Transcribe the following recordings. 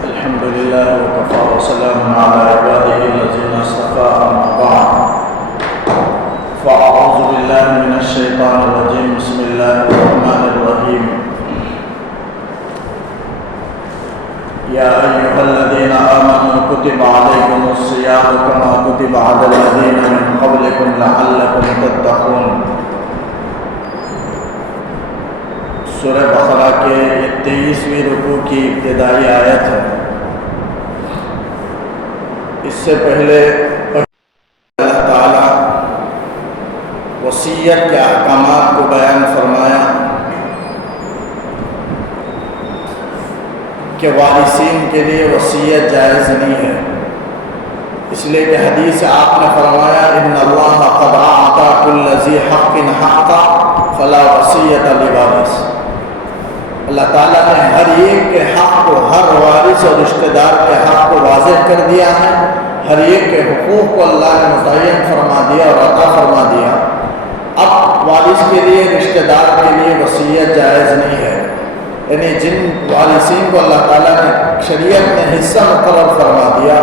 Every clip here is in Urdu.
الحمد لله وكفى وسلام على عباده الذين اصطفى أما بعد فأعوذ بالله من الشيطان الرجيم بسم الله الرحمن الرحيم يا أيها الذين آمنوا كتب عليكم الصيام كما كتب على الذين من قبلكم لعلكم تتقون۔ سورہ بقرہ کے 23ویں رکوع کی ابتدائی آیت ہے۔ اس سے پہلے اللہ تعالیٰ وصیت کے احکامات کو بیان فرمایا کہ وارثین کے لیے وصیت جائز نہیں ہے، اس لیے کہ حدیث آپ نے فرمایا ان اللہ قد اعطى كل ذی حق حقہ فلا وصیۃ لوارث۔ اللہ تعالیٰ نے ہر ایک کے حق کو، ہر وارث اور رشتہ دار کے حق کو واضح کر دیا ہے، ہر ایک کے حقوق کو اللہ نے متعین فرما دیا اور عطا فرما دیا۔ اب وارث کے لیے، رشتہ دار کے لیے وصیت جائز نہیں ہے، یعنی جن وارثین کو اللہ تعالیٰ نے شریعت میں حصہ مقرر فرما دیا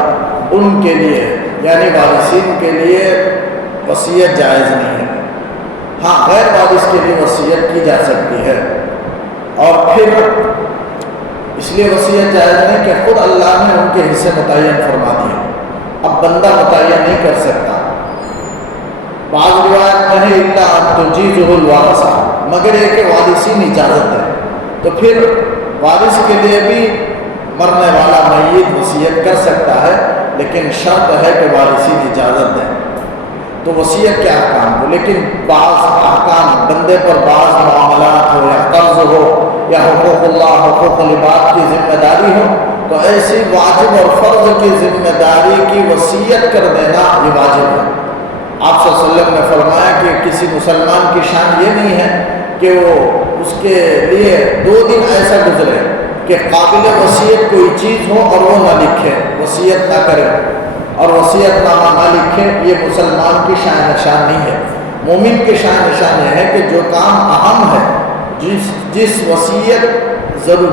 ان کے لیے، یعنی وارثین کے لیے وصیت جائز نہیں ہے۔ ہاں، غیر وارث کے لیے وصیت کی جا سکتی ہے، اور پھر اس لیے وصیت جائز نہیں کہ خود اللہ نے ان کے حصے متعین فرما دیے، اب بندہ متعین نہیں کر سکتا۔ بعض روایت میں ہے الا ان تجیزہ الوارثہ، مگر یہ کہ وارثین اجازت ہے، تو پھر وارث کے لیے بھی مرنے والا میت وصیت کر سکتا ہے، لیکن شرط ہے کہ وارثین اجازت دیں۔ تو وصیت کے احکام ہو، لیکن بعض احکام بندے پر بعض معاملات ہو یا قرض ہو یا حقوق اللہ، حقوق العباد کی ذمہ داری ہو، تو ایسی واجب اور فرض کی ذمہ داری کی وصیت کر دینا یہ واجب ہے۔ آپ صلی اللہ علیہ وسلم نے فرمایا کہ کسی مسلمان کی شان یہ نہیں ہے کہ وہ اس کے لیے 2 دن ایسا گزرے کہ قابل وصیت کوئی چیز ہو اور وہ نہ لکھے، وصیت نہ کرے اور وصیت نامہ نہ لکھے، یہ مسلمان کی شان نشان نہیں ہے۔ مومن کی شان نشان یہ ہے کہ جو کام اہم ہے،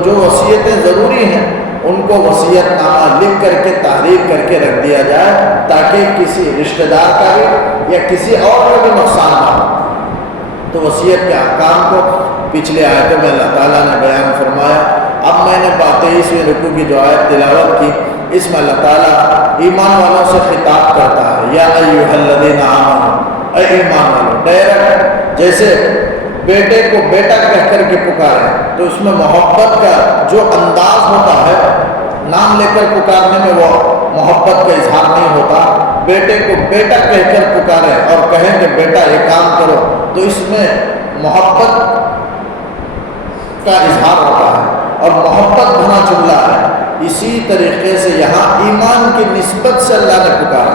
جو وصیتیں ضروری ہیں ان کو وصیت نامہ لکھ کر کے تحریر کر کے رکھ دیا جائے، تاکہ کسی رشتہ دار کا بھی یا کسی اور کا بھی نقصان نہ ہو۔ تو وصیت کے احکام کو پچھلے آیتوں میں اللہ تعالیٰ نے بیان فرمایا۔ اب میں نے 23ویں رکوع کی جو آیت تلاوت کی، اس میں اللہ تعالیٰ ایمان والوں سے خطاب کرتا ہے، یا ایھا الذین آمنوا، اے ایمان والوں، ڈائریکٹ جیسے بیٹے کو بیٹا کہہ کر کے پکارے، تو اس میں محبت کا جو انداز ہوتا ہے، نام لے کر پکارنے میں وہ محبت کا اظہار نہیں ہوتا، بیٹے کو بیٹا کہہ کر پکارے اور کہیں کہ بیٹا یہ کام کرو، تو اس میں محبت کا اظہار ہوتا ہے اور محبت بھرا جملہ ہے۔ اسی طریقے سے یہاں ایمان کی نسبت سے اللہ نے پکارا،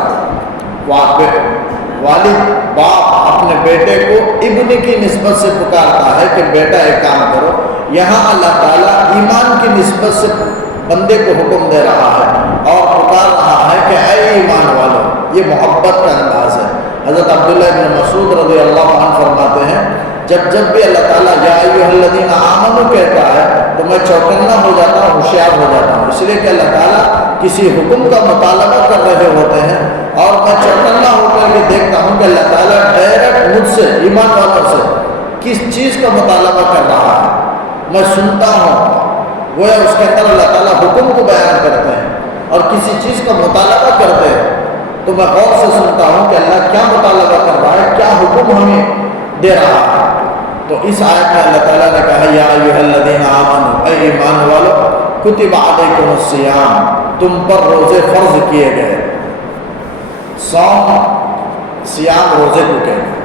والد باپ اپنے بیٹے کو ابن کی نسبت سے پکارتا ہے کہ بیٹا ایک کام کرو، یہاں اللہ تعالیٰ ایمان کی نسبت سے بندے کو حکم دے رہا ہے اور پکار رہا ہے کہ اے ایمان والو، یہ محبت کا انداز ہے۔ حضرت عبداللہ بن مسعود رضی اللہ عنہ فرماتے ہیں جب بھی اللہ تعالیٰ یا ایھا الذین آمنوا کہتا ہے تو میں چوکنا ہو جاتا ہوں، ہوشیار ہو جاتا ہوں، اس لیے کہ اللہ تعالیٰ کسی حکم کا مطالبہ کر رہے ہوتے ہیں اور میں چوکنا ہو کر کے دیکھتا ہوں کہ اللہ تعالیٰ ڈائریکٹ مجھ سے، ایمان والوں سے کس چیز کا مطالبہ کر رہا ہے، میں سنتا ہوں، گویا اس کے اندر اللہ تعالیٰ حکم کو بیان کرتے ہیں اور کسی چیز کا مطالبہ کرتے ہیں، تو میں غور سے سنتا ہوں کہ اللہ کیا مطالبہ کر رہا ہے، کیا حکم ہمیں دے رہا ہے۔ تو اس آیت میں اللہ تعالیٰ نے کہا یا ایھا الذین آمنوا، اے ایمان والو، کتب علیکم الصیام، تم پر روزے فرض کیے گئے۔ صوم، صیام روزے کو کہتے ہیں۔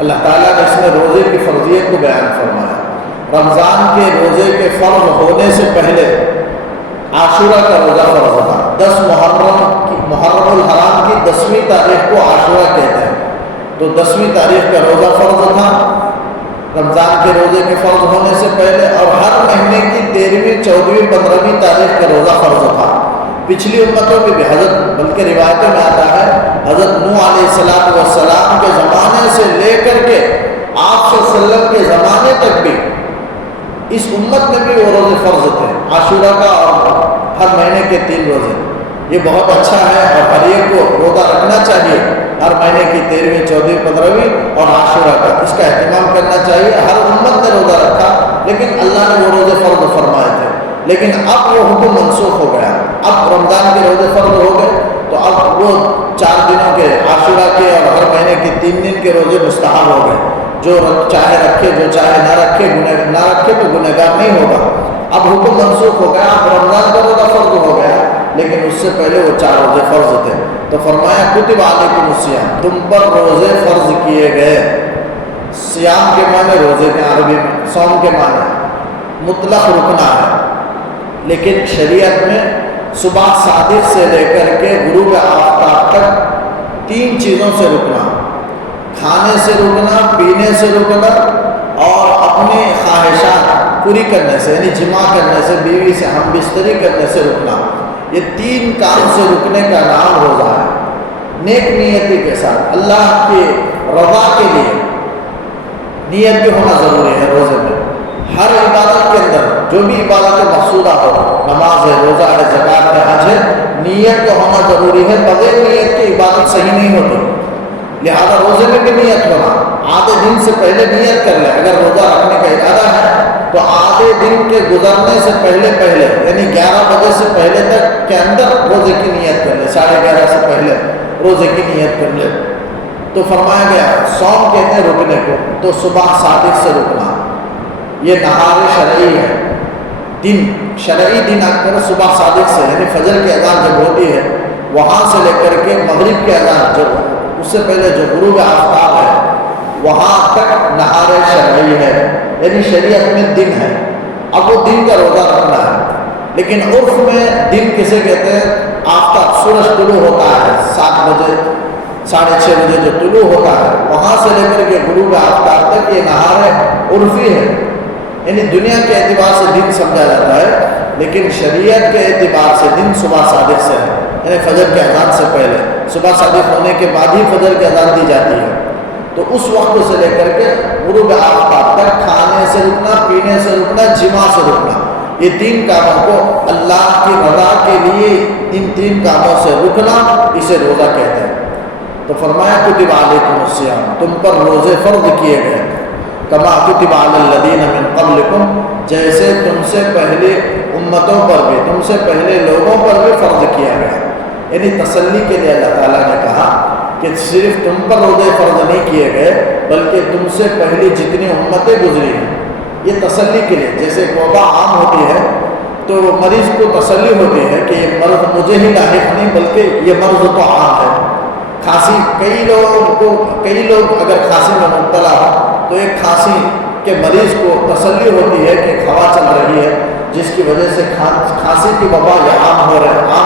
اللہ تعالیٰ نے اس میں روزے کی فرضیت کو بیان فرمایا۔ رمضان کے روزے کے فرض ہونے سے پہلے عاشورہ کا روزہ فرض تھا۔ 10 محرم الحرام کی 10ویں تاریخ کو عاشورہ کہتے ہیں، تو 10ویں تاریخ کا روزہ فرض تھا رمضان کے روزے کے فرض ہونے سے پہلے، اور ہر مہینے کی 13ویں، 14ویں، 15ویں تاریخ کا روزہ فرض تھا۔ پچھلی امتوں کے بھی بلکہ روایتوں میں آتا ہے حضرت نوح علیہ السلام کے زمانے سے لے کر کے آپ صلی اللہ علیہ وسلم کے زمانے تک بھی اس امت میں بھی وہ روزے فرض تھے، عاشورہ کا اور ہر مہینے کے 3 روزے۔ یہ بہت اچھا ہے اور ہر ایک کو روزہ رکھنا چاہیے، ہر مہینے کی 13ویں، 14ویں، 15ویں اور عاشورہ کا، اس کا اہتمام کرنا چاہیے۔ ہر امت نے روزہ رکھا، لیکن اللہ نے وہ روزے فرض فرمائے تھے، لیکن اب وہ حکم منسوخ ہو گیا۔ اب رمضان کے روزے فرض ہو گئے، تو اب وہ 4 دنوں کے عاشورہ کے اور ہر مہینے کے 3 دن کے روزے مستحب ہو گئے۔ جو چاہے رکھے، جو چاہے نہ رکھے، نہ رکھے تو گنہگار نہیں ہوگا۔ اب حکم منسوخ ہو گیا، اب رمضان کا روزہ فرض ہو گیا، لیکن اس سے پہلے وہ 4 روزے فرض تھے۔ تو فرمایا کتب علیکم الصیام، تم پر روزے فرض کیے گئے۔ صیام کے معنی روزے کے عربی میں، صوم کے معنی مطلق رکنا ہے، لیکن شریعت میں صبح صادق سے لے کر کے غروب آفتاب تک 3 چیزوں سے رکنا: کھانے سے رکنا، پینے سے رکنا اور اپنی خواہشات پوری کرنے سے، یعنی جماع کرنے سے، بیوی سے ہم بستری کرنے سے رکنا۔ یہ 3 کام سے رکنے کا نام روزہ ہے، نیک نیتی کے ساتھ، اللہ کی رضا کے لیے نیت بھی ہونا ضروری ہے روزے میں۔ ہر عبادت کے اندر جو بھی عبادت مقصودہ ہو، نماز ہے، روزہ ہے، زکوٰۃ ہے، حج ہے، نیت کا ہونا ضروری ہے۔ بغیر نیت کی عبادت صحیح نہیں ہوتی، لہذا روزے میں بھی نیت ہونا۔ آدھے دن سے پہلے نیت کر لیں، اگر روزہ رکھنے کا ارادہ ہے تو آدھے دن کے گزرنے سے پہلے یعنی 11 بجے سے پہلے تک کے اندر روزے کی نیت کر لیں، 11:30 سے پہلے روزے کی نیت کر لیں۔ تو فرمایا گیا صوم کہتے ہیں رکنے کو، تو صبح صادق سے رکنا، یہ نہار شرعی ہے، دن شرعی دن اکثر صبح صادق سے، یعنی فجر کی اذان جب ہوتی ہے وہاں سے لے کر کے مغرب کی اذان، جب اس سے پہلے جو غروب آفتاب ہے وہاں تک نہار شرعی ہے، یعنی شریعت میں دن ہے۔ اب وہ دن کا روزہ رکھنا ہے، لیکن عرف میں دن کسے کہتے ہیں؟ آفتاب سورج طلوع ہوتا ہے 7 بجے، 6:30 بجے جو طلوع ہوتا ہے وہاں سے لے کر کے غروب آفتاب تک یہ نہار عرفی ہے، یعنی دنیا کے اعتبار سے دن سمجھا جاتا ہے، لیکن شریعت کے اعتبار سے دن صبح صادق سے ہے، یعنی فجر کے اذان سے پہلے، صبح صادق ہونے کے بعد ہی فجر کی اذان دی جاتی ہے۔ تو اس وقت سے لے کر کے غروب آفتاب تک کھانے سے رکنا، پینے سے رکنا، جماع سے رکنا، یہ 3 کاموں کو اللہ کی رضا کے لیے ان 3 کاموں سے رکنا، اسے روزہ کہتے ہیں۔ تو فرمایا کتب علیکم الصیام، تم پر روزے فرض کیے گئے، کما کتب علی الذین من قبلکم، جیسے تم سے پہلے امتوں پر بھی، تم سے پہلے لوگوں پر بھی فرض کیا گیا۔ یعنی تسلی کے لیے اللہ تعالیٰ نے کہا کہ صرف تم پر روزے فرض نہیں کیے گئے، بلکہ تم سے پہلے جتنی امتیں گزری ہیں، یہ تسلی کے لیے۔ جیسے وبا عام ہوتی ہے تو مریض کو تسلی ہوتی ہے کہ یہ مرض مجھے ہی لاحق نہیں، بلکہ یہ مرض تو عام ہے۔ کھانسی، کئی لوگ اگر کھانسی میں مبتلا ہو تو ایک کھانسی کے مریض کو تسلی ہوتی ہے کہ ہوا چل رہی ہے، جس کی وجہ سے کھانسی کی وبا یہ عام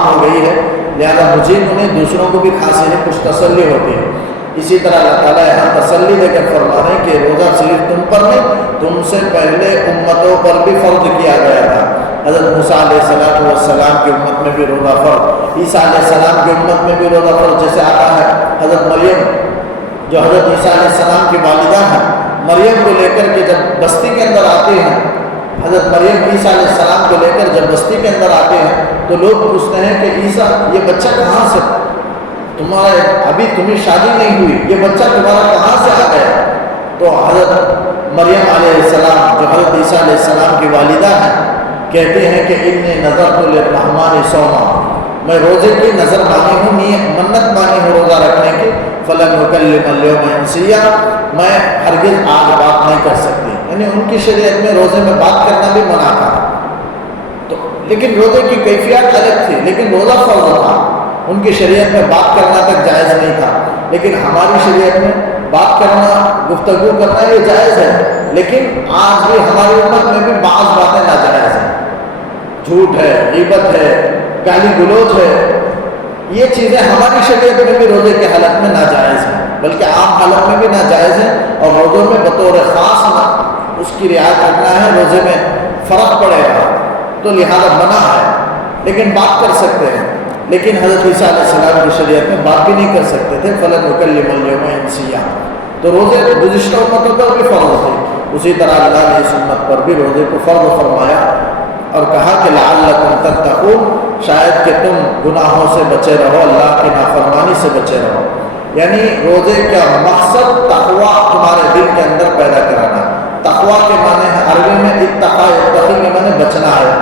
ہو گئی ہے، لہذا مجھے انہیں دوسروں کو بھی کھانسی ہے، کچھ تسلی ہوتی ہے۔ اسی طرح اللہ تعالیٰ یہاں تسلی دے کر فرما رہے ہیں کہ روزہ صرف تم پر نہیں، تم سے پہلے امتوں پر بھی فرض کیا گیا تھا۔ حضرت موسیٰ علیہ السلام کی امت میں بھی روزہ فرض، عیسیٰ علیہ السلام کی امت میں بھی روزہ فرض، جیسے آتا ہے حضرت مریم جو حضرت عیسیٰ علیہ السلام کی والدہ ہیں، مریم کو لے کر کے جب بستی کے اندر آتی ہیں، حضرت مریم عیسیٰ علیہ السلام کو لے کر جب بستی کے اندر آتے ہیں تو لوگ پوچھتے ہیں کہ عیسیٰ یہ بچہ کہاں سے، ابھی تمہیں شادی نہیں ہوئی، یہ بچہ تمہارا کہاں سے آ گیا؟ تو حضرت مریم علیہ السلام جو حضرت عیسیٰ علیہ السلام کی والدہ ہیں کہتے ہیں کہ انی نذرت للرحمن صوما، میں روزے کی نظر مانی ہوں، منت مانی ہوں روزہ رکھنے کی، فلن اکلم اليوم انسیا، میں ہرگز آج بات نہیں کر سکتی۔ یعنی ان کی شریعت میں روزے میں بات کرنا بھی منع تھا، تو لیکن روزے کی کیفیت الگ تھی، لیکن روزہ فرض تھا، ان کی شریعت میں بات کرنا تک جائز نہیں تھا۔ لیکن ہماری شریعت میں بات کرنا، گفتگو کرنا یہ جائز ہے، لیکن آج بھی ہماری امت میں بھی بعض باتیں ناجائز ہیں، جھوٹ ہے، غیبت ہے، گالی گلوچ ہے، یہ چیزیں ہماری شریعت میں بھی روزے کی حالت میں ناجائز ہیں، بلکہ عام حالت میں بھی ناجائز ہیں، اور روزوں میں بطور خاص اس کی رعایت کرنا ہے، روزے میں فرق پڑے گا تو لہذا منع ہے، لیکن بات کر سکتے ہیں۔ لیکن حضرت عیسیٰ علیہ السلام کی شریعت میں بات بھی نہیں کر سکتے تھے، فلن اکلم اليوم انسیا، تو روزے گزشتہ امتوں پر بھی فرض تھے، اسی طرح اللہ نے اس امت پر بھی روزے کو فرض فرمایا اور کہا کہ لعلکم تتقون، شاید کہ تم گناہوں سے بچے رہو، اللہ کی نافرمانی سے بچے رہو۔ یعنی روزے کا مقصد تقوی تمہارے دل کے اندر پیدا کرانا۔ تقوی کے معنی ہے عربی میں اتقا، اتقی کے معنی بچنا ہے،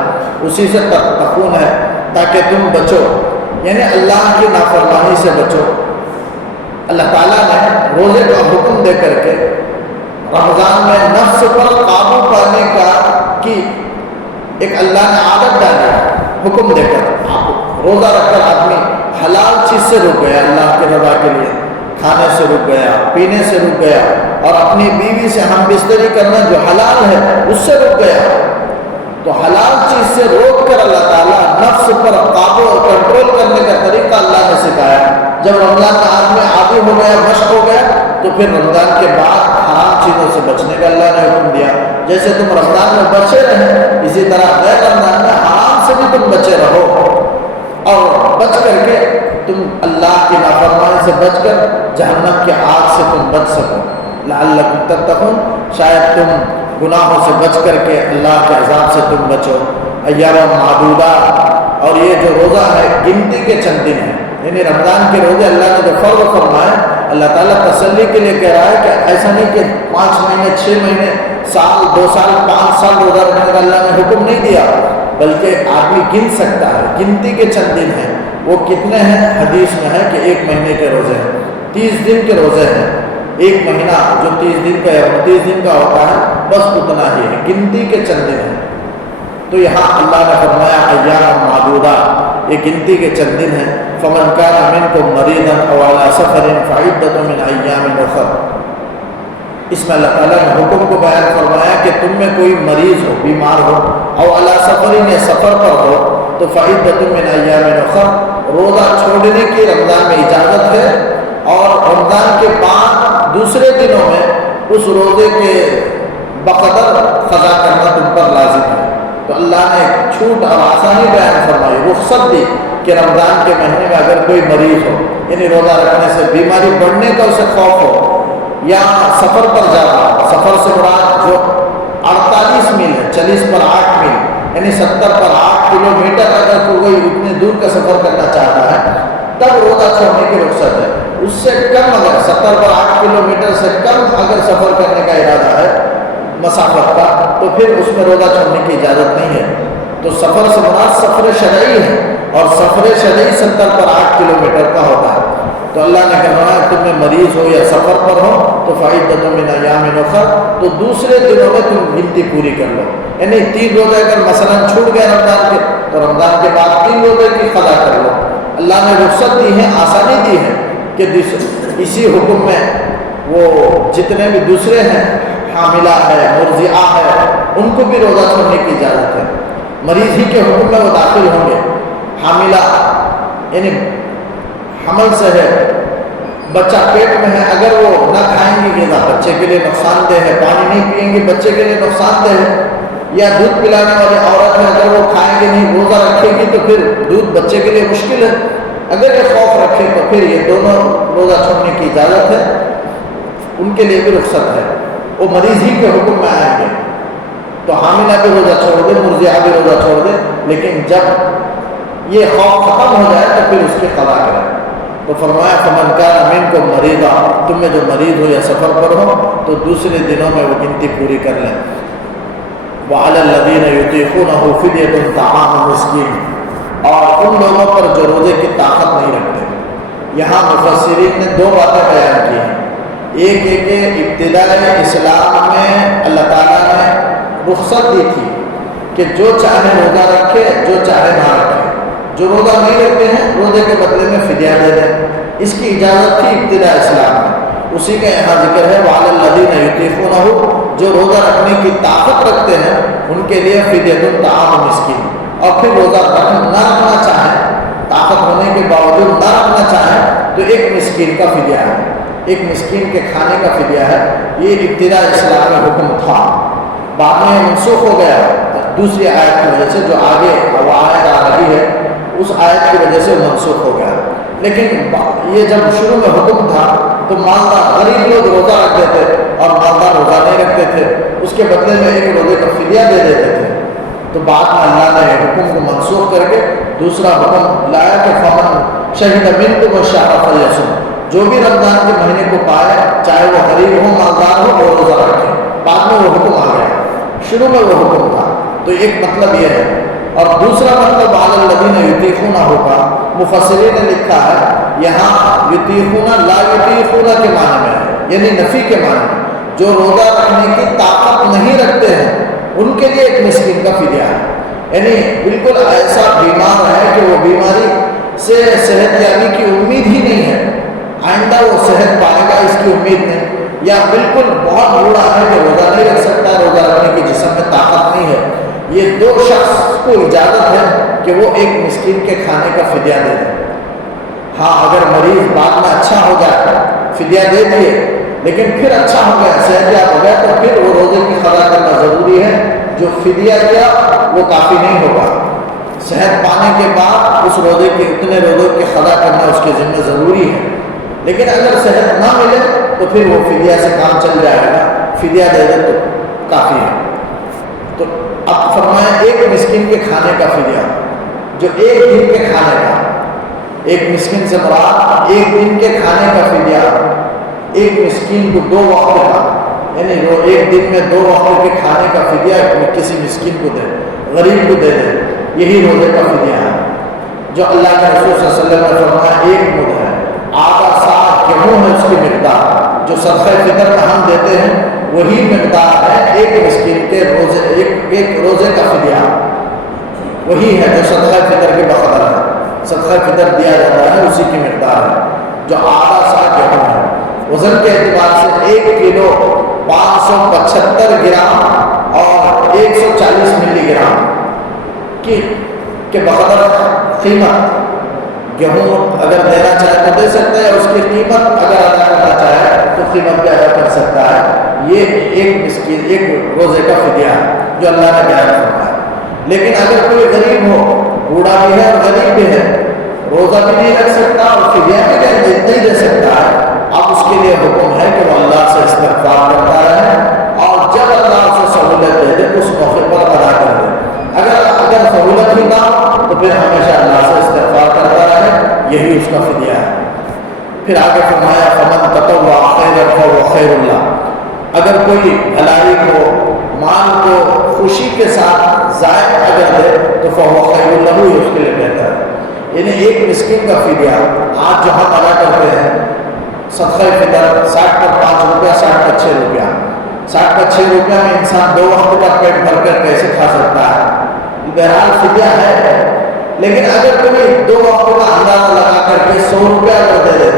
اسی سے تتقون ہے تاکہ تم بچو، یعنی اللہ کی نافرمانی سے بچو۔ اللہ تعالیٰ نے روزے کا حکم دے کر کے رمضان میں نفس پر قابو پانے کا کی ایک اللہ نے عادت ڈالی، حکم دے کر روزہ رکھ کر آدمی حلال چیز سے رک گیا، اللہ کے رضا کے لیے کھانے سے رک گیا، پینے سے رک گیا، اور اپنی بیوی سے ہم بستری کرنا جو حلال ہے اس سے رک گیا۔ تو حلال چیز سے روک کر اللہ تعالیٰ نفس پر قابو اور کنٹرول کرنے کا طریقہ اللہ نے سکھایا۔ جب رمضان کا آدمی عادی ہو گیا، مشق ہو گیا، تو پھر رمضان کے بعد حرام چیزوں سے بچنے کا اللہ نے حکم دیا۔ جیسے تم رمضان میں بچے رہے، اسی طرح غیر رمضان میں حرام سے بھی تم بچے رہو، اور بچ کر کے تم اللہ کی نافرمانی سے بچ کر جہنم کی آگ سے تم بچ سکو۔ لعلکم تتقون، شاید تم گناہوں سے بچ کر کے اللہ کے عذاب سے تم بچو۔ ایام معدودات، اور یہ جو روزہ ہے گنتی کے چند دن ہیں، یعنی رمضان کے روزے اللہ نے جو فرض فرمائے، اللہ تعالیٰ تسلی کے لیے کہہ رہا ہے کہ ایسا نہیں کہ 5 مہینے 6 مہینے سال 2 سال 5 سال روزہ رکھنے کا اللہ نے حکم نہیں دیا، بلکہ آدمی گن سکتا ہے۔ گنتی کے چند دن ہیں، وہ کتنے ہیں؟ حدیث میں ہے کہ 1 مہینے کے روزے ہیں، 30 دن کے روزے ہیں۔ 1 مہینہ جو 30 دن کا یا 29 دن کا ہوتا ہے، بس اتنا ہی ہے، گنتی کے چند دن ہیں۔ تو یہاں اللہ نے فرمایا ایام معدودات، یہ گنتی کے چند دن ہیں۔ فمن کان منکم مریضا او علی سفر فعدۃ من ایام اخر، اس میں اللہ تعالیٰ نے حکم کو بیان فرمایا کہ تم میں کوئی مریض ہو، بیمار ہو، او علی سفر یا سفر پر ہو، تو فعدۃ من ایام اخر، روزہ چھوڑنے کی رمضان میں اجازت ہے، اور رمضان کے بعد دوسرے دنوں میں اس روزے کے بقدر قضا کرنا تم پر لازم ہے۔ تو اللہ نے چھوٹ اور آسانی بیان فرمائی، رخصت دی کہ رمضان کے مہینے میں اگر کوئی مریض ہو، یعنی روزہ رکھنے سے بیماری بڑھنے کا اسے خوف ہو، یا سفر پر جا رہا ہو، سفر سے مراد جو 48 میل ہے، 40 پر 8 میل، یعنی 70 پر 8 کلومیٹر اگر کوئی اتنے دور کا سفر کرنا چاہتا ہے تب روزہ چھوڑنے کی رخصت ہے۔ اس سے کم اگر 70 پر 8 کلومیٹر سے کم اگر سفر کرنے کا ارادہ ہے مسافت کا، تو پھر اس میں روزہ چھوڑنے کی اجازت نہیں ہے۔ تو سفر سے مراد سفر شرعی ہے، اور سفر شرعی 70 پر 8 کلومیٹر کا ہوتا ہے۔ تو اللہ نے کہا تم میں مریض ہو یا سفر پر ہو تو فعدۃ من ایام اخر، تو دوسرے دنوں میں تم گنتی پوری کر لو، یعنی 3 روزے اگر مثلا چھوٹ گئے رمضان کے، تو رمضان کے بعد 3 روزے کی قضا کر لو۔ اللہ نے رخصت دی ہے، آسانی دی ہے کہ اسی حکم میں وہ جتنے بھی دوسرے ہیں، حاملہ ہے، مرضعہ ہے، ان کو بھی روزہ چھوڑنے کی اجازت ہے۔ مریض ہی کے حکم میں وہ داخل ہوں گے۔ حاملہ یعنی حمل سے ہے، بچہ پیٹ میں ہے، اگر وہ نہ کھائیں گی غذا بچے کے لیے نقصان دہ ہے، پانی نہیں پئیں گے بچے کے لیے نقصان دہ ہے، یا دودھ پلانے والی عورت ہے، اگر وہ کھائیں گے نہیں، روزہ رکھے گی تو پھر دودھ بچے کے لیے مشکل ہے۔ اگر یہ خوف رکھے تو پھر یہ دونوں روزہ چھوڑنے کی اجازت ہے، ان کے لیے بھی رخصت ہے، وہ مریض ہی کے حکم میں آئیں گے۔ تو حاملہ بھی روزہ چھوڑ دے، مرضعہ بھی روزہ چھوڑ دے، لیکن جب یہ خوف ختم ہو جائے تو پھر اس کی قضا کرے۔ تو فرمایا فمن کان منکم مریضا، تم میں جو مریض ہو یا سفر پر ہو تو دوسرے دنوں میں وہ گنتی پوری کر لیں۔ وعلی الذین یطیقونہ فدیۃ طعام مسکین، اور ان لوگوں پر جو روزے کی طاقت نہیں رکھتے۔ یہاں مفسرین نے 2 باتیں بیان کی ہیں۔ ایک ہے کہ ابتدائی اسلام میں اللہ تعالیٰ نے رخصت دی تھی کہ جو چاہے روزہ رکھے، جو چاہے نہ رکھے، جو روزہ نہیں رکھتے ہیں روزے کے بدلے میں فدیہ دے دیں، اس کی اجازت تھی ابتدائی اسلام میں۔ اسی کا یہاں ذکر ہے وعلی الذین یطیقونہ، جو روزہ رکھنے کی طاقت رکھتے ہیں ان کے لیے فدیۃ طعام مسکین، اور پھر روزہ نہ رکھنا چاہیں، طاقت ہونے کے باوجود نہ رکھنا چاہیں تو ایک مسکین کا فدیہ ہے، ایک مسکین کے کھانے کا فدیہ ہے۔ یہ ابتدائی اسلام میں حکم تھا، بعد میں منسوخ ہو گیا دوسری آیت کی وجہ سے، جو آگے وہ آیت آ رہی ہے اس آیت کی وجہ سے منسوخ ہو گیا۔ لیکن یہ جب شروع میں حکم تھا تو مالدار غریب لوگ روزہ رکھتے تھے اور مالدار روزہ نہیں رکھتے تھے، اس کے بدلے میں ایک روزے کا فدیہ دے دیتے تھے. تو بعد میں اللہ نے حکم کو منسوخ کر کے دوسرا حکم لایا کہ فمن شہد منکم الشہر فلیصم، جو بھی رمضان کے مہینے کو پائے چاہے وہ غریب ہو مالدار ہو وہ روزہ رکھے. بعد میں وہ حکم آ گیا، شروع میں وہ حکم تھا. تو ایک مطلب یہ ہے. اور دوسرا مطلب علی الذین یطیقون ہوگا. مفسرین نے لکھا ہے یہاں یطیقون لا یطیقون کے معنی میں ہے، یعنی نفی کے معنی میں. جو روزہ رکھنے کی طاقت نہیں رکھتے ہیں ان کے لیے ایک مسکین کا فدیہ ہے. یعنی بالکل ایسا بیمار ہے کہ وہ بیماری سے صحت یابی کی امید ہی نہیں ہے، آئندہ وہ صحت پائے گا اس کی امید نہیں، یا بالکل بہت بوڑھا ہے کہ روزہ نہیں رکھ سکتا، روزہ رکھنے کی جسم میں طاقت نہیں ہے. یہ دو شخص کو اجازت ہے کہ وہ ایک مسکین کے کھانے کا فدیہ دے دیں. ہاں اگر مریض بعد میں اچھا ہو جائے فدیہ دے دیے، لیکن پھر اچھا ہو گیا صحت یاب ہو گیا تو پھر وہ روزے کی قضا کرنا ضروری ہے. جو فدیہ کیا وہ کافی نہیں ہوگا. صحت پانے کے بعد اس روزے کے اتنے روزے کی قضا کرنا اس کے ذمہ ضروری ہے. لیکن اگر صحت نہ ملے تو پھر وہ فدیہ سے کام چل جائے گا، فدیہ دے دے تو کافی ہے. تو اب فرمایا ایک مسکین کے کھانے کا فدیہ، جو ایک دن کے کھانے کا، ایک مسکین سے مراد ایک دن کے کھانے کا فدیہ. ایک مسکین کو 2 وقت کا، یعنی وہ ایک دن میں 2 وقت کے کھانے کا فدیہ کسی مسکین کو دے، غریب کو دے دے. یہی روزے کا فدیہ ہے جو اللہ کے رسول صلی اللہ علیہ وسلم نے فرمایا ایک مد ہے، آدھا سا گیہوں ہے اس کی مقدار. جو صدقہ فطر کا ہم دیتے ہیں وہی مقدار ہے ایک مسکین کے روزے، ایک روزے کا فدیہ وہی ہے جو صدقہ فطر کے بقدر ہے. صدقہ فطر دیا جاتا ہے اسی کی مقدار ہے جو آدھا سا گیہوں ہے. وزن کے اعتبار سے 1 کلو 575 گرام اور 140 ملی گرام کے بقدر قیمت. گیہوں اگر دینا چاہے تو دے سکتا ہے، اس کی قیمت اگر ادا کرنا چاہے تو قیمت بھی ادا کر سکتا ہے. یہ ایک مسکین ایک روزے کا فدیہ ہے جو اللہ نے بیان فرمایا. لیکن اگر کوئی غریب ہو، بوڑھا بھی ہے اور غریب بھی ہے، روزہ بھی نہیں رکھ سکتا اور فدیہ بھی نہیں دے سکتا ہے، اب اس کے لیے حکم ہے کہ وہ اللہ سے استغفار کرتا رہے اور جب اللہ سے سہولت دے دے اس موقع پر ادا کر دے. اگر سہولت ہی نہ ہو تو پھر ہمیشہ اللہ سے استغفار کرتا رہے، یہی اس کا فدیہ ہے. پھر آگے فرمایا فمن تطوع خیرا فهو خیر اللہ. اگر کوئی بھلائی کو، مال کو خوشی کے ساتھ ضائع اگر دے تو فهو خیر اللہ، یہ اس کے لیے بہتر ہے. یعنی ایک مسکین کا فدیہ آج جو ہم ادا کرتے ہیں صدقہ فطر 60 پر 5 روپیہ، 60 پر 6 روپیہ، 60 پر 6 روپیہ میں انسان 2 وقت کا پیٹ بھر کر کیسے کھا سکتا ہے؟ بہرحال فدیہ ہے. لیکن اگر کوئی 2 وقت کا اندازہ لگا کر کے 100 روپیہ اگر دے دے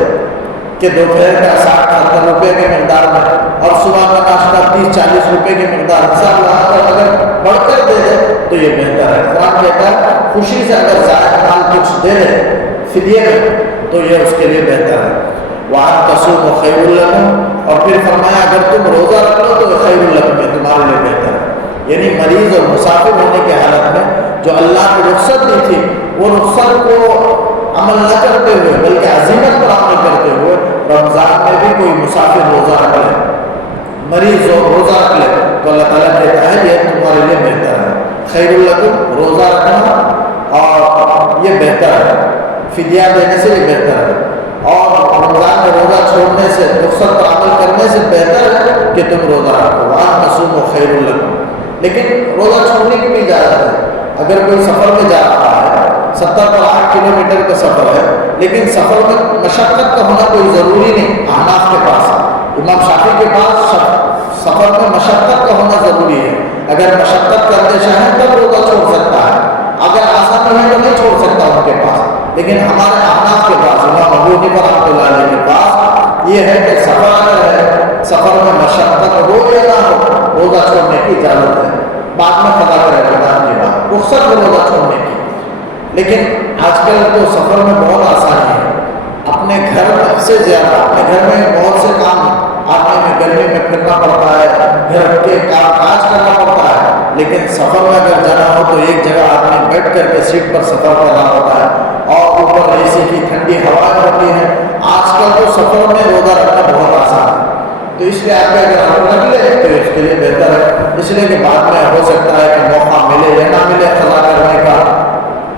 کہ دوپہر کا 60-70 روپے کے مقدار میں اور صبح کا ناشتہ 30-40 روپے کی مقدار حساب لگا کر اگر بڑھ کر دے دے تو یہ بہتر ہے. قرآن کہتا ہے خوشی سے اگر زائد مال کچھ دے دے فدیے میں تو یہ اس کے لیے بہتر ہے. وَأَن تَصُومُوا خَيْرٌ لَكُمْ. اور پھر فرمایا اگر تم روزہ رکھ لو تو خیر لکم ہے، تمہارے لیے بہتر ہے. یعنی مریض اور مسافر ہونے کی حالت میں جو اللہ نے رخصت دی تھی وہ رخصت کو عمل نہ کرتے ہوئے بلکہ عزیمت پر عمل کرتے ہوئے رمضان میں بھی کوئی مسافر روزہ رکھ لے، مریض روزہ رکھ لے تو اللہ تعالیٰ کہتا ہے یہ تمہارے لیے بہتر ہے. خیر لکم روزہ رکھنا اور یہ بہتر ہے، فدیہ دینے سے یہ بہتر ہے. اور رمضان میں روزہ چھوڑنے سے، رخصت پر عمل کرنے سے بہتر ہے کہ تم روزہ رکھو. وَأَن تَصُومُوا خَيْرٌ لَكُمْ. لیکن روزہ چھوڑنے کی بھی اجازت ہے. اگر کوئی سفر میں جا رہا ہے، 70 پر 8 کلومیٹر کا سفر ہے، لیکن سفر میں مشقت کا ہونا کوئی ضروری نہیں. احناف کے پاس، امام شافعی کے پاس سفر میں مشقت کا ہونا ضروری ہے. اگر مشقت کرتے چاہیں تب روزہ چھوڑ سکتا ہے، اگر آسانی ہے تو نہیں چھوڑ سکتا ان کے پاس. لیکن ہمارے احناف کے پاس، امام ابو حنیفہ رحمۃ اللہ علیہ کے پاس یہ ہے کہ سفر اگر ہے، سفر میں مشقت ہو یا نہ ہو، روزہ چھوڑنے کی اجازت ہے. بعد میں قضا کرے رمضان کے بعد رخصت ہے روزہ چھوڑنے کی. لیکن آج کل تو سفر میں بہت آسانی ہے، اپنے گھر سے زیادہ اپنے گھر میں بہت سے کام آنے میں، گرمی میں پھرنا پڑتا ہے، گھر کے کام کاج کرنا پڑتا ہے. لیکن سفر میں اگر جانا ہو تو ایک جگہ آدمی بیٹھ کر کے سیٹ پر سفر کر رہا ہوتا ہے اور اوپر اے سی کی ٹھنڈی ہوائیں ہوتی ہیں. آج کل تو سفر میں روزہ رکھنا بہت آسان ہے. تو اس لیے آپ کے اگر عمل رکھ لے تو اس کے لیے بہتر ہے، اس لیے کہ بعد میں ہو سکتا ہے کہ موقع ملے یا نہ ملے قضا کرنے کا،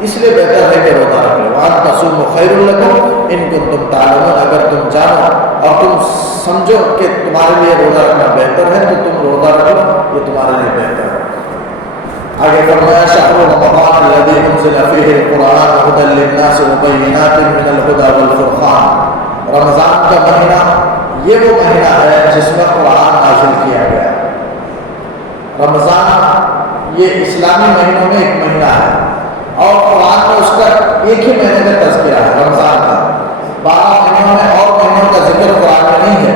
اس لیے بہتر ہے کہ روزہ رکھ لو۔ وَأَن تَصُومُوا خَيْرٌ لَكُمْ إِن كُنتُمْ تَعْلَمُونَ، اگر تم جانو اور تم سمجھو کہ تمہارے لیے روزہ رکھنا بہتر ہے تو تم روزہ رکھو، یہ تمہارے لیے بہتر ہے۔ آگے فرمایا شهر رمضان الذي انزل فيه القرآن هدى للناس وبينات من الهدى والفرقان، رمضان کا مہینہ یہ وہ مہینہ ہے جس میں قرآن نازل کیا گیا۔ رمضان یہ اسلامی مہینوں میں ایک مہینہ ہے اور قرآن میں اس کا ایک ہی مہینے کا تذکرہ ہے رمضان کا، 12 مہینوں میں اور مہینوں کا ذکر قرآن میں نہیں ہے،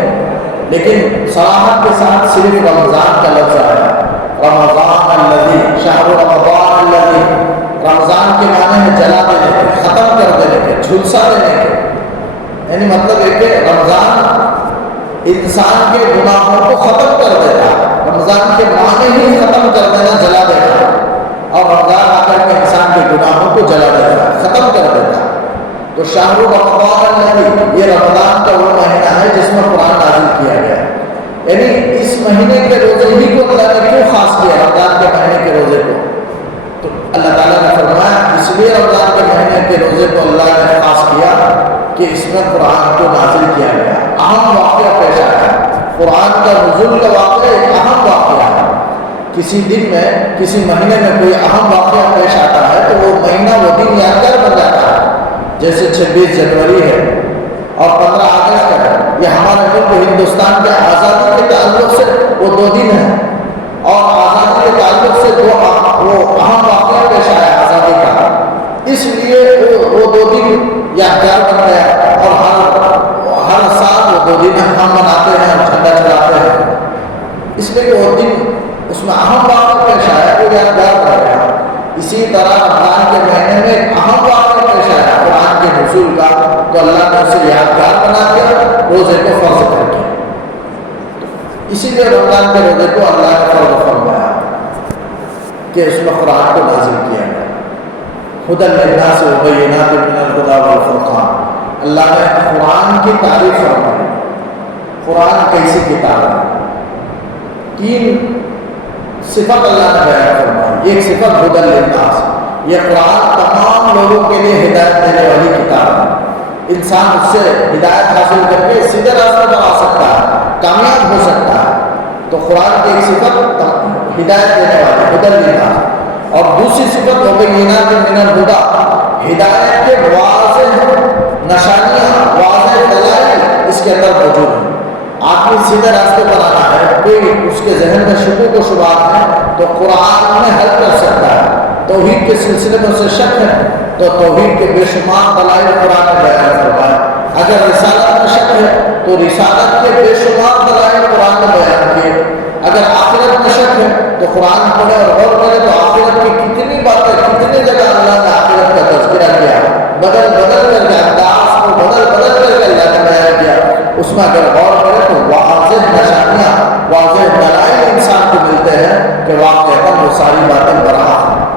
لیکن صراحت کے ساتھ صرف رمضان کا لفظ آیا۔ رمضان الذی، شہر رمضان الذی، رمضان کے معنی ہے جلا دینے کے، ختم کر دینے کے، جھلسا دینے کے، یعنی مطلب ہے کہ رمضان انسان کے گناہوں کو ختم کر دیتا ہے، رمضان کے معنی ہی ختم کر دینا، جلا دینا، اور رمضان آ کر کے انسان کے گناہوں کو جلا دیتا ہے، ختم کر دیتا ہے۔ تو شہر رمضان الذی، یہ رمضان کا وہ مہینہ ہے جس میں قرآن نازل کیا گیا، یعنی اس مہینے کے روزے ہی کو اللہ نے کیوں خاص کیا رمضان کے مہینے کے روزے کو؟ تو اللہ تعالیٰ نے فرمایا اس لیے رمضان کے مہینے کے روزے کو اللہ نے خاص کیا کہ اس میں قرآن کو نازل کیا گیا، اہم واقعہ پیش آیا۔ قرآن کا نزول کا واقعہ ایک اہم واقعہ ہے، کسی دن میں کسی مہینے میں کوئی اہم واقعہ پیش آتا ہے تو وہ مہینہ وہ دن یادگار بن جاتا ہے، جیسے 26 جنوری ہے اور 15 اگست ہے، یہ ہمارے ملک ہندوستان کے آزادی کے تعلق سے وہ 2 دن ہیں، اور آزادی کے تعلق سے وہ اہم واقعہ پیش آیا آزادی کا، اس لیے وہ 2 دن یادگار بن گیا، اور ہر سال وہ 2 دن ہم مناتے ہیں اور جھنڈا چلاتے ہیں، اس لیے کہ وہ دن اس میں اہم واقعہ پیش آیا وہ یادگار بن گیا۔ اسی طرح رمضان کے مہینے میں اہم واقعہ پیش آیا قرآن کے نزول کا، تو اللہ نے اسے یادگار بنا کے روزے کو فرض کر دیا، اسی لیے رمضان کے روزے کو اللہ نے فرض فرمایا کہ اس میں قرآن کو نازل کیا گیا۔ ہدی للناس وبینات من الہدی والفرقان، اللہ نے قرآن کی تعریف فرمائی۔ قرآن کیسی کتاب ہے؟ 3 صفت اللہ نے بیان فرمائی۔ ایک صفت ہدی للناس، یہ قرآن تمام لوگوں کے لیے ہدایت دینے والی کتاب ہے، انسان اس سے ہدایت حاصل کر کے سیدھے راستے پر آ سکتا ہے، کامیاب ہو سکتا ہے۔ تو قرآن کی ایک صفت ہدایت دینے والی ہدی للناس، اور دوسری صفت وبینات من الہدی، ہدایت کے واضح نشانیاں، واضح دلائل اس کے اندر موجود ہیں۔ آدمی سیدھے راستے پر آنا ہے، کوئی اس کے ذہن میں شکوک و شبہات ہے تو قرآن میں حل کر سکتا ہے، توحید کے سلسلے میں اسے شک ہے تو توحید کے بے شمار دلائل قرآن میں بیان فرمائے، اگر رسالت میں شک ہے تو رسالت کے بے شمار دلائل قرآن میں بیان کیے، اگر آخرت میں شک ہے تو قرآن پڑھے اور غور کرے تو آخرت کی کتنی باتیں، کتنی جگہ اللہ نے آخرت کا تذکرہ کیا، بدل کر کے انداز کو بدل کر کے اللہ نے بیان کیا، اس میں اگر غور کرے تو واضح نشانیاں، واضح دلائل انسان کو ملتے ہیں کہ واقعہ وہ ساری باتیں برحق ہیں۔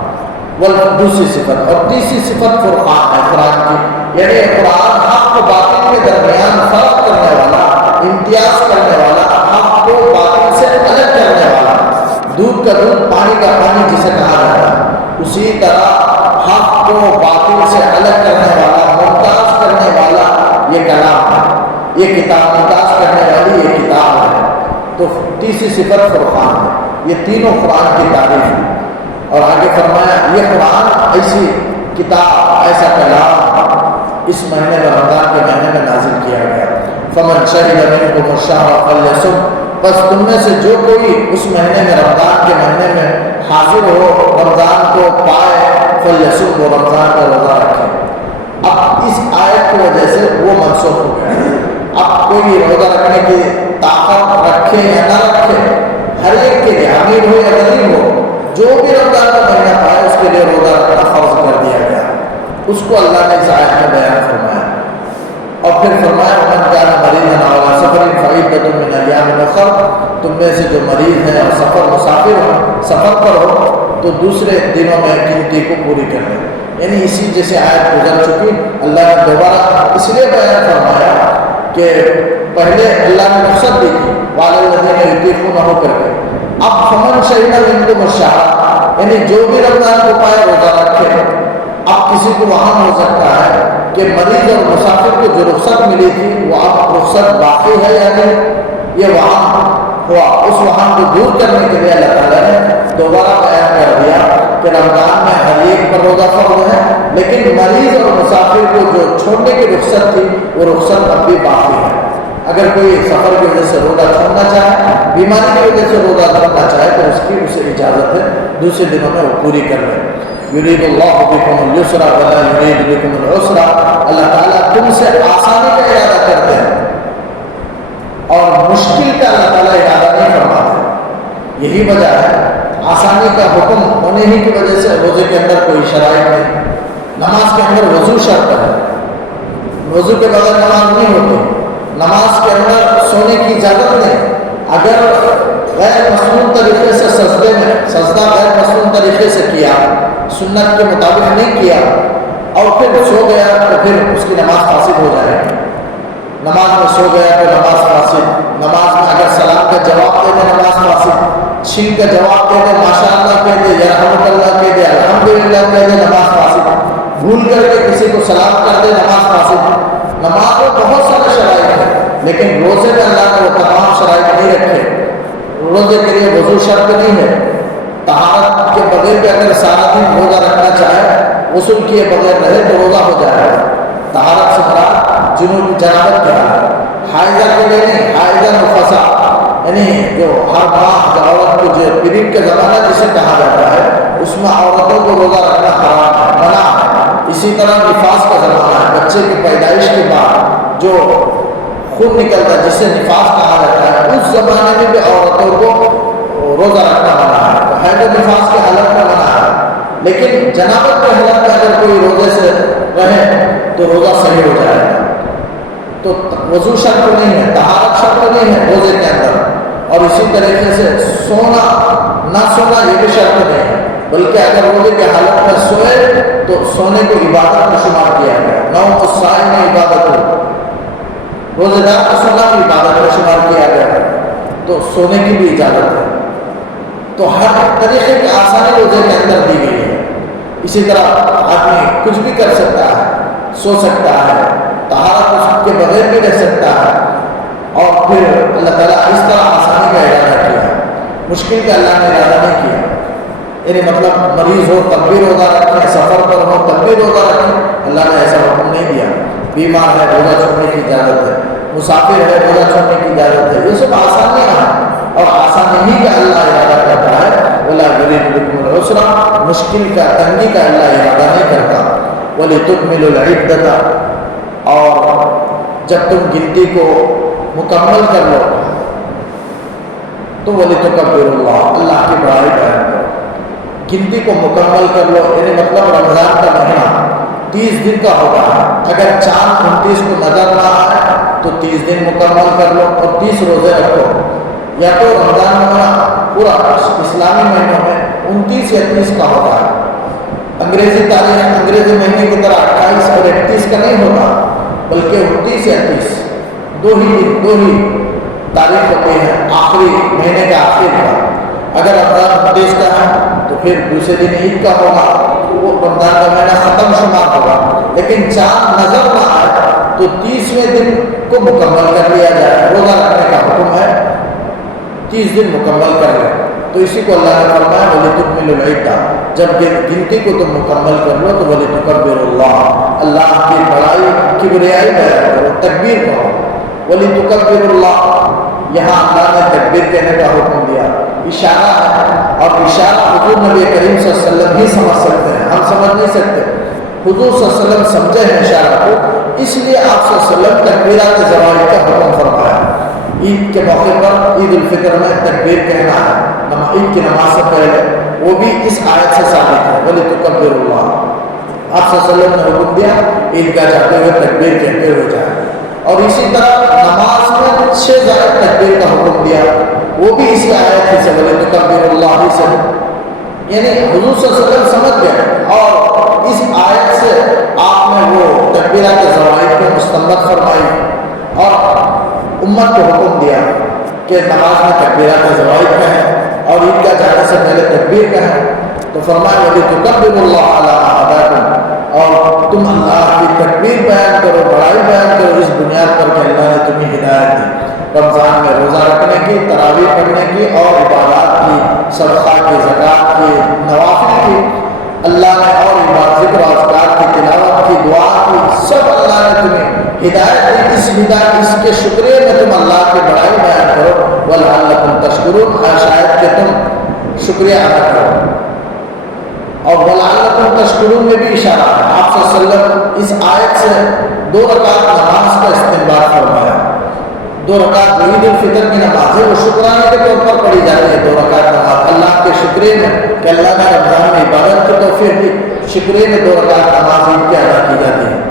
وہ دوسری صفت، اور تیسری صفت فرقان ہے قرآن کی، یعنی قرآن حق و باطل کے درمیان فرق کرنے والا، امتیاز کرنے والا، حق کو باطل سے الگ کرنے والا، دودھ کا دودھ پانی کا پانی جسے کہا جاتا ہے، اسی طرح حق کو باطل سے الگ کرنے والا، ممتاز کرنے والا یہ کلام ہے، یہ کتاب ممتاز کرنے والی یہ کتاب ہے۔ تو تیسری صفت فرقان ہے، یہ تینوں قرآن کی تعریف ہے۔ اور آگے فرمایا یہ قرآن ایسی کتاب، ایسا کلام اس مہینے میں رمضان کے مہینے میں نازل کیا گیا۔ فمن شہد منکم الشہر فلیصم، بس تم میں سے جو کوئی اس مہینے میں رمضان کے مہینے میں حاضر ہو، رمضان کو پائے، فلیصم، وہ رمضان کا روزہ رکھے۔ اب اس آیت کی وجہ سے وہ منسوخ ہو گیا، اب کوئی روزہ رکھنے کی طاقت رکھے یا نہ رکھے، ہر ایک کے لیے، امیر ہو یا غریب ہو، جو بھی رمضان کا مہینہ پائے اس کے لیے روزہ رکھنا فرض کر دیا گیا، اس کو اللہ نے اس آیت میں بیان فرمایا۔ اور پھر فرمایا من کان مریضا او علی سفر فعدۃ من ایام اخر، تم میں سے جو مریض ہیں اور سفر مسافر ہو، سفر پر ہو تو دوسرے دنوں میں گنتی کو پوری کر لیں، یعنی اسی جیسے آیت گزر چکی، اللہ نے دوبارہ اس لیے بیان فرمایا کہ پہلے اللہ نے رخصت دی تھی وَعَلَى يُطِيقُونَهُ کر کے، اب فَمَنْ شَهِدَ مِنْكُمُ الشَّهْرَ یعنی جو بھی رمضان کو پائے روزہ رکھے۔ اب کسی کو وہاں ہو سکتا ہے کہ مریض اور مسافر کو جو رخصت ملی تھی وہ اب رخصت باقی ہے یا نہیں، یہ وہاں ہوا، اس وہاں کو دور کرنے کے لیے اللہ تعالیٰ نے دوبارہ بیان کر دیا کہ رمضان میں ہر ایک پر روزہ فرض ہے، لیکن مریض اور مسافر کو جو چھوڑنے کی رخصت تھی وہ رخصت اب بھی باقی ہے۔ اگر کوئی سفر کی وجہ سے روزہ چھوڑنا چاہے، بیماری کی وجہ سے روزہ چھوڑنا چاہے تو اس کی اسے اجازت ہے، دوسرے دنوں میں وہ پوری کر لے۔ یرید اللہ بکم الیسر ولا یرید بکم العسر، اللہ تعالیٰ تم سے آسانی کا ارادہ کرتے ہیں اور مشکل کا اللہ تعالیٰ ارادہ نہیں فرماتے۔ یہی وجہ ہے آسانی کا حکم ہونے ہی کی وجہ سے روزے کے اندر کوئی شرائط نہیں۔ نماز کے اندر وضو شرط ہے، وضو کے بغیر نماز نہیں ہوتی۔ نماز کے اندر سونے کی اجازت نہیں، اگر غیر مسنون طریقے سے سجدے میں سجدہ غیر مسنون طریقے سے کیا، سنت کے مطابق نہیں کیا اور پھر سو گیا تو پھر اس کی نماز فاسد ہو جائے گی۔ نماز میں سو گیا تو نماز فاسد، نماز میں اگر سلام کا جواب دے دے نماز فاسد، چھین کا جواب دے دے ماشاء اللہ کہہ دے، یرحمک اللہ کہہ دے، الحمدللہ کہہ دے، نماز فاسد، بھول کر کے کسی کو سلام کر دے نماز فاسد۔ نماز میں بہت سارے شرائط ہیں لیکن روزے میں اللہ نے وہ تمام شرائط نہیں رکھے۔ روزے کے لیے وضو شرط نہیں ہے، طہارت کے بغیر بھی اگر سارا دن روزہ رکھنا چاہے، غسل کیے بغیر رہے تو روزہ ہو جائے گا۔ طہارت سے مراد جنابت کیا ہے، حائضہ کے لیے نہیں، حائضہ نفسا یعنی جو ہر ماہ جو عورت کو جو پیریڈ کا زمانہ جسے کہا جاتا ہے اس میں عورتوں کو روزہ رکھنا حرام ہے، منع ہے۔ اسی طرح نفاس کا زمانہ ہے، بچے کی پیدائش کے بعد جو خون نکلتا ہے جسے نفاس کہا جاتا ہے، اس زمانے میں بھی عورتوں کو روزہ رکھنا منع ہے۔ تو حیض و نفاس کی حالت میں منع ہے، لیکن جنابت کی حالت میں اگر کوئی روزے سے رہے تو روزہ صحیح ہو جائے گا۔ تو وضو شرط نہیں ہے، طہارت شرط نہیں ہے روزے کے اندر، اور اسی طریقے سے سونا نہ سونا یہ بھی شرط نہیں ہے، بلکہ اگر روزے کی حالت میں سوئے تو سونے کو عبادت میں شمار کیا گیا۔ نوم الصائم میں عبادت ہو، روزے دار کا سونا بھی عبادت میں شمار کیا گیا، تو سونے کی بھی اجازت ہے۔ تو ہر طریقے کی آسانی روزے کے اندر دی گئی ہے۔ اسی طرح آدمی کچھ بھی کر سکتا ہے، سو سکتا ہے، طہارت اس کے بغیر بھی رہ سکتا ہے، اور پھر اللہ تعالیٰ اس طرح آسانی کا ارادہ کیا، مشکل کا اللہ نے ارادہ نہیں کیا۔ یعنی مطلب مریض ہو تب بھی روزہ رکھیں، سفر پر ہو تب بھی روزہ رکھیں، اللہ نے ایسا حکم نہیں دیا۔ بیمار ہے روزہ چھوڑنے کی اجازت ہے، مسافر ہے روزہ چھوڑنے کی اجازت ہے، یہ سب آسانیاں ہیں اور آسانی ہی کا اللہ ارادہ کرتا ہے۔ وَلَا يُرِيدُ بِكُمُ الْعُسْرَ مشکل کا تنگی کا اللہ ارادہ نہیں کرتا۔ وَلِتُكْمِلُوا الْعِدَّةَ اور جب تم گنتی کو مکمل کر لو تو وَلِتُكَبِّرُوا اللَّهَ اللہ کی بڑائی بیان کرو۔ گنتی کو مکمل کر لو یعنی مطلب رمضان کا مہینہ 30 دن کا ہوگا، اگر چاند 29 کو نظر نہ آئے تو 30 دن مکمل کر لو اور 30 روزے رکھو۔ یا تو رمضان مہینہ پورا اسلامی مہینوں میں 29 یا 30 کا ہوتا ہے، انگریزی تاریخ انگریزی مہینے کی طرح 28 اور 31 کا نہیں ہوتا، بلکہ 29 یا 30 دو ہی تاریخ ہوتی ہے آخری مہینے کے آخر کا۔ اگر رمضان 29 کا ہے تو پھر دوسرے دن عید کا ہوگا، وہ رمضان کا مہینہ ختم شمار ہوگا، لیکن چاند نظر نہ آئے تو 30ویں دن کو مکمل کر لیا جائے۔ روزہ رکھنے کا حکم ہے، 30 دن مکمل کر لیں، تو اسی کو اللہ نے فرمایا وَلِتُكْمِلُوا الْعِدَّةَ جب گنتی کو تم مکمل کر لو تو وَلِتُكَبِّرُوا اللَّهَ اللہ کی بڑائی کبریائی بیان کرو، تکبیر کرو۔ وَلِتُكَبِّرُوا اللَّهَ یہاں اللہ نے تکبیر کہنے کا حکم دیا، اشارہ ہے، اور اشارہ حضور نبی کریم صلی اللہ علیہ وسلم ہی سمجھ سکتے ہیں، ہم سمجھ نہیں سکتے۔ حضور صلی اللہ علیہ وسلم سمجھے ہیں اشارہ کو، اس لیے آپ صلی اللہ علیہ وسلم تکبیرات زوائد کا حکم فرمایا۔ عید کے موقع پر عید الفطر میں تکبیر کہنا ہے، عید کی نماز سے پہلے، وہ بھی اس آیت سے ثابت ہے وَلِتُكَبِّرُوا اللَّهَ آپ صلی اللہ علیہ وسلم نے حکم دیا عیدگاہ جاتے ہوئے تکبیر کہتے ہوئے جائے، اور اسی طرح نماز میں 6 زائد تکبیر کا حکم دیا، وہ بھی اسی آیت سے وَلِتُكَبِّرُوا اللَّهَ سے، یعنی حضور صلی اللہ علیہ وسلم سمجھ گئے اور اس آیت سے آپ نے وہ تکبیرات زوائد کو مستنبط فرمائی، اور امت کو حکم دیا کہ نماز میں تکبیرات زوائد کہیں اور عیدگاہ جانے سے پہلے تکبیر کہیں، تو فرمایا وَلِتُكَبِّرُوا اللَّهَ عَلَىٰ مَا هَدَاكُمْ، اور تم اللہ کی تکبیر بیان کرو، بڑائی بیان کرو اس بنیاد پر کہ اللہ نے تمہیں ہدایت دی رمضان میں روزہ رکھنے کی، تراویح پڑھنے کی اور عبادات کی، صدقہ کی، زکوٰۃ کی، نوافل کی، اللہ نے اور عبادت ذکر و اذکار کی، تلاوت کی، دعا کی، سب اللہ نے تمہیں ہدایت دی۔ اس ہدایت اس کے شکریہ میں تم اللہ کی بڑائی بیان کرو، وَلَعَلَّكُمْ تَشْكُرُونَ، شاید کہ تم شکریہ ادا کرو۔ اور وَلَعَلَّكُمْ تَشْكُرُونَ میں بھی اشارہ ہے۔ آپ صلی اللہ علیہ وسلم اس آیت سے 2 رکعت نماز کا استنباط فرمایا۔ 2 رکعت عید الفطر کی نماز ہے، وہ شکرانے کے طور پر پڑھی جاتی ہے 2 رکعت نماز اللہ کے شکریہ میں کہ اللہ نے رمضان میں عبادت کی توفیق دی، شکریہ میں 2 رکعت نماز عید کی ادا کی جاتی ہے۔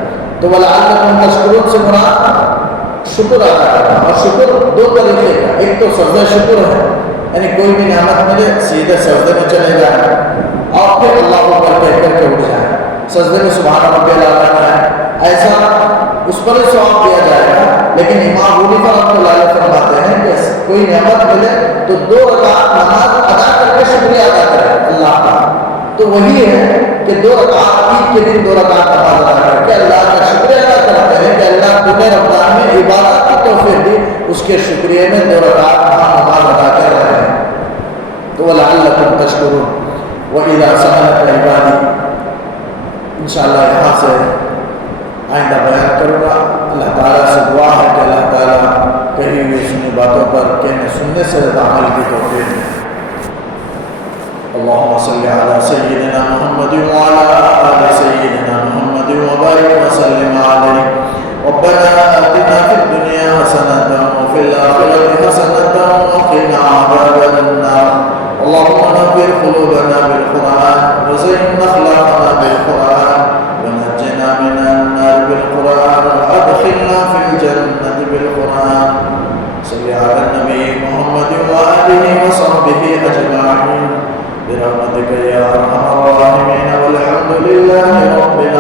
تو وَلَعَلَّكُمْ تَشْكُرُونَ سے مراد شکر ادا کرنا، اور شکر 2 طریقے کا، ایک تو سجدہ شکر ہے، یعنی کوئی بھی نعمت ملے سیدھے سجدے میں چلے جائیں اور پھر اللہ کو کہہ کر کے اٹھ جائیں، سجدے میں سبحان ربی الاعلیٰ کہیں، ایسا اس پر ہی ثواب دیا جائے گا۔ لیکن امام ابو حنیفہ رحمۃ اللہ علیہ فرماتے ہیں کہ کوئی نعمت ملے تو 2 رکعت نماز ادا کر کے شکریہ ادا کرے اللہ کا، تو وہی ہے کہ 2 رکعت عید کے دن 2 رکعت نماز ادا کر کے اللہ کا شکریہ ادا کرتے ہیں کہ اللہ تمہیں رمضان میں عبادت کی توفیق دی، اس کے شکریہ میں 2 رکعت نماز ادا کر رہے ہیں۔ تو وَلَعَلَّكُمْ تَشْكُرُونَ وَإِذَا سَأَلَكَ عِبَادِي، انشاءاللہ یہاں سے آئندہ بیان کروں گا۔ اللہ تعالیٰ سے دعا ہے کہ اللہ تعالیٰ کہی ہوئی سنی باتوں پر کہنے سننے سے عمل کی توفیق دے۔ اللهم صل على سيدنا محمد وعلى آل سيدنا محمد وبارك وسلم عليه۔ ربنا آتنا في الدنيا حسنة وفي الآخرة حسنة وقنا عذاب النار۔ اللهم نور قلوبنا بالقرآن وزين أخلاقنا بالقرآن ونجنا من النار بالقرآن وأدخلنا في الجنة بالقرآن۔ صل على النبي محمد وآله وصحبه أجمعين برحمتك يا أرحم الراحمين، والحمد لله رب العالمين۔